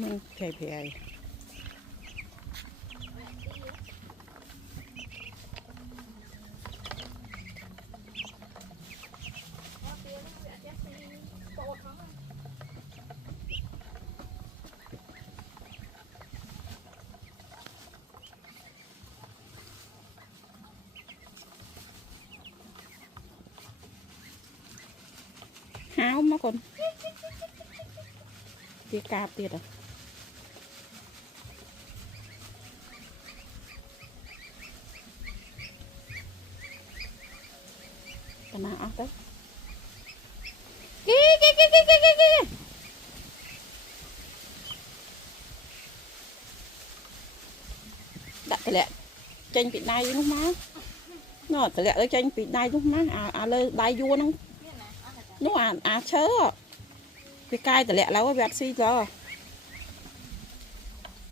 mình chạy phải háo mà còn cái cạp tiệt à cái nào áo đấy kì đặt cái lẹ tranh bị này lúc má nó cái lẹ ở tranh bị này lúc má lơ đai vua nó chớ cái cay cái lẹ lâu vẹt xí rồi